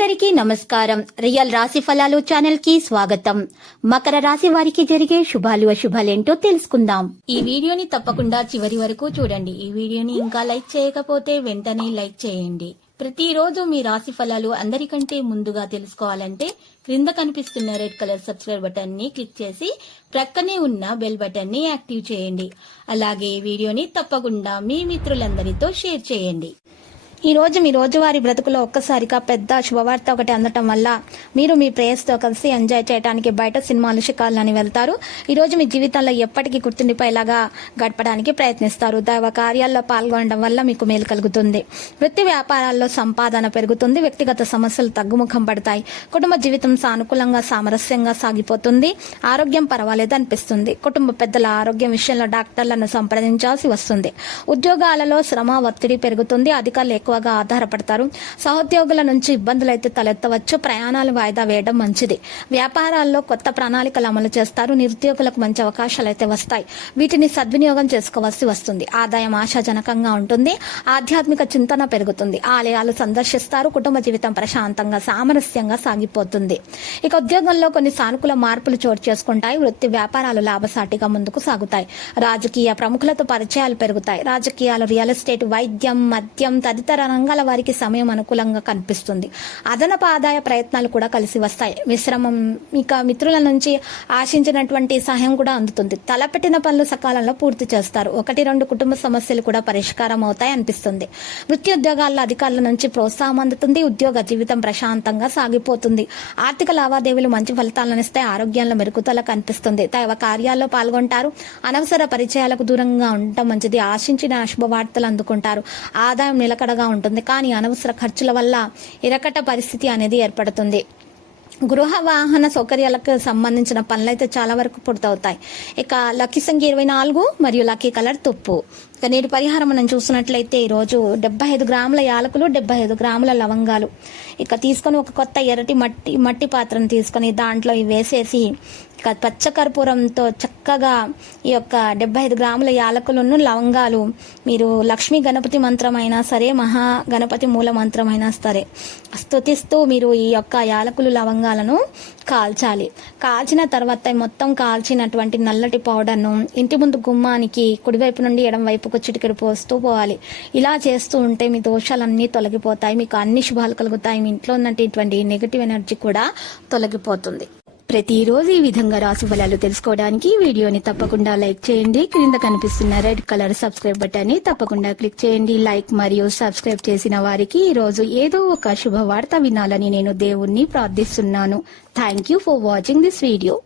అందరికీ నమస్కారం. రియల్ రాశి ఫలాలు ఛానల్ కి స్వాగతం. మకర రాశి వారికి జరిగే శుభాలు అశుభాలేంటో తెలుసుకుందాం. ఈ వీడియోని తప్పకుండా చివరి వరకు చూడండి. ఈ వీడియోని ఇంకా లైక్ చేయకపోతే వెంటనే లైక్ చేయండి. ప్రతిరోజు మీ రాశి ఫలాలు అందరికంటే ముందుగా తెలుసుకోవాలంటే క్రింద కనిపిస్తున్న రెడ్ కలర్ సబ్స్క్రైబ్ బటన్ ని క్లిక్ చేసి ప్రక్కనే ఉన్న బెల్ బటన్ ని యాక్టివ్ చేయండి. అలాగే ఈ వీడియోని తప్పకుండా మీ మిత్రులందరితో షేర్ చేయండి. ఈ రోజు మీ రోజువారీ బ్రతుకులో ఒక్కసారిగా పెద్ద శుభవార్త ఒకటి అందటం వల్ల మీరు మీ ప్రేయస్తో కలిసి ఎంజాయ్ చేయడానికి బయట సినిమాలు షికార్లని వెళ్తారు. ఈ రోజు మీ జీవితంలో ఎప్పటికీ గుర్తుండిపోయేలాగా గడపడానికి ప్రయత్నిస్తారు. దైవ కార్యాల్లో పాల్గొనడం వల్ల మీకు మేలు కలుగుతుంది. వృత్తి వ్యాపారాల్లో సంపాదన పెరుగుతుంది. వ్యక్తిగత సమస్యలు తగ్గుముఖం పడతాయి. కుటుంబ జీవితం సానుకూలంగా సామరస్యంగా సాగిపోతుంది. ఆరోగ్యం పర్వాలేదు అనిపిస్తుంది. కుటుంబ పెద్దల ఆరోగ్యం విషయంలో డాక్టర్లను సంప్రదించాల్సి వస్తుంది. ఉద్యోగాలలో శ్రమ ఒత్తిడి పెరుగుతుంది. అధికారులు ఎక్కువగా ఆధారపడతారు. సహోద్యోగుల నుంచి ఇబ్బందులు అయితే తలెత్తవచ్చు. ప్రయాణాలు వాయిదా వేయడం మంచిది. వ్యాపారాల్లో కొత్త ప్రణాళికలు అమలు చేస్తారు. నిరుద్యోగులకు మంచి అవకాశాలు అయితే వస్తాయి. వీటిని సద్వినియోగం చేసుకోవాల్సి వస్తుంది. ఆదాయం ఆశాజనకంగా ఉంటుంది. ఆధ్యాత్మిక చింతన పెరుగుతుంది. ఆలయాలు సందర్శిస్తారు. కుటుంబ జీవితం ప్రశాంతంగా సామరస్యంగా సాగిపోతుంది. ఇక ఉద్యోగంలో కొన్ని సానుకూల మార్పులు చోటు చేసుకుంటాయి. వృత్తి వ్యాపారాలు లాభసాటిగా ముందుకు సాగుతాయి. రాజకీయ ప్రముఖులతో పరిచయాలు పెరుగుతాయి. రాజకీయాలు, రియల్ ఎస్టేట్, వైద్యం, మద్యం తదితర రంగాల వారికి సమయం అనుకూలంగా కనిపిస్తుంది. అదనపు ఆదాయ ప్రయత్నాలు కూడా కలిసి వస్తాయి. విశ్రమం ఇక మిత్రుల నుంచి ఆశించినటువంటి సహాయం కూడా అందుతుంది. తలపెట్టిన పనులు సకాలంలో పూర్తి చేస్తారు. 1-2 కుటుంబ సమస్యలు కూడా పరిష్కారం అవుతాయి అనిపిస్తుంది. వృత్తి ఉద్యోగాల్లో అధికారుల నుంచి ప్రోత్సాహం అందుతుంది. ఉద్యోగ జీవితం ప్రశాంతంగా సాగిపోతుంది. ఆర్థిక లావాదేవీలు మంచి ఫలితాలను ఇస్తాయి. ఆరోగ్యంలో మెరుగుదల కనిపిస్తుంది. దైవ కార్యాల్లో పాల్గొంటారు. అనవసర పరిచయాలకు దూరంగా ఉండటం మంచిది. ఆశించిన శుభవార్తలు అందుకుంటారు. ఆదాయం నిలకడగా ఉంటుంది. కానీ అనవసర ఖర్చుల వల్ల ఇరకట పరిస్థితి అనేది ఏర్పడుతుంది. గృహ వాహన సౌకర్యాలకు సంబంధించిన పనులైతే చాలా వరకు పూర్తవుతాయి. ఇక లక్కీ సంఖ్య 24 మరియు లక్కీ కలర్ తుప్పు. ఇక నేటి పరిహారం మనం చూసినట్లయితే ఈరోజు 75 గ్రాముల యాలకులు, 75 గ్రాముల లవంగాలు ఇక తీసుకొని ఒక కొత్త ఎర్రటి మట్టి పాత్రను తీసుకొని దాంట్లో ఇవి వేసేసి ఇక పచ్చకర్పూరంతో చక్కగా ఈ యొక్క 75 గ్రాముల యాలకులను లవంగాలు మీరు లక్ష్మీ గణపతి మంత్రం అయినా సరే, మహా గణపతి మూల మంత్రం అయినా సరే స్తుతిస్తూ మీరు ఈ యొక్క యాలకులు లవంగాలను కాల్చాలి. కాల్చిన తర్వాత మొత్తం కాల్చినటువంటి నల్లటి పౌడర్ను ఇంటి ముందు గుమ్మానికి కుడివైపు నుండి ఎడం వైపుకు చిటికెడు పోస్తూ పోవాలి. ఇలా చేస్తూ ఉంటే మీ దోషాలన్నీ తొలగిపోతాయి. మీకు అన్ని శుభాలు కలుగుతాయి. మీ ఇంట్లో ఉన్నటువంటి నెగటివ్ ఎనర్జీ కూడా తొలగిపోతుంది. ప్రతిరోజు ఈ విధంగా రాశి ఫలాలు తెలుసుకోవడానికి వీడియోని తప్పకుండా లైక్ చేయండి. క్రింద కనిపిస్తున్న రెడ్ కలర్ సబ్స్క్రైబ్ బటన్ ని తప్పకుండా క్లిక్ చేయండి. లైక్ మరియు సబ్స్క్రైబ్ చేసిన వారికి ఈ రోజు ఏదో ఒక శుభవార్త వినాలని నేను దేవుణ్ణి ప్రార్థిస్తున్నాను. Thank you for watching this video.